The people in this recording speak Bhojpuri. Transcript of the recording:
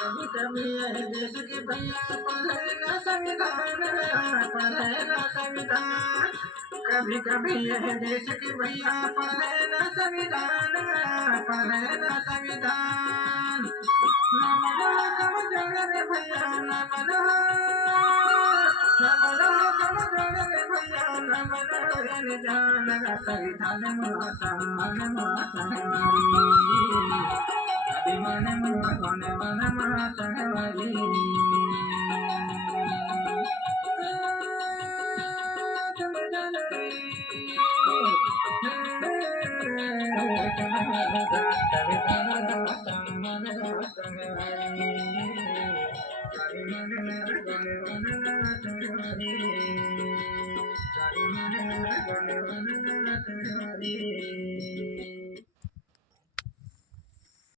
कभी कभी यह देश के भैया पढ़ेगा संविधान, पढ़ेगा संविधान। कभी कभी यह देश के भैया पढ़ेगा संविधान, पढ़ेगा संविधान। न मनो कमजोर रे भैया, न मनो, न मनो कमजोर रे भैया, न मनो रे जान। संविधान महासम्मान महासंहारी, अभिमान मन मन महासंहारी। Hare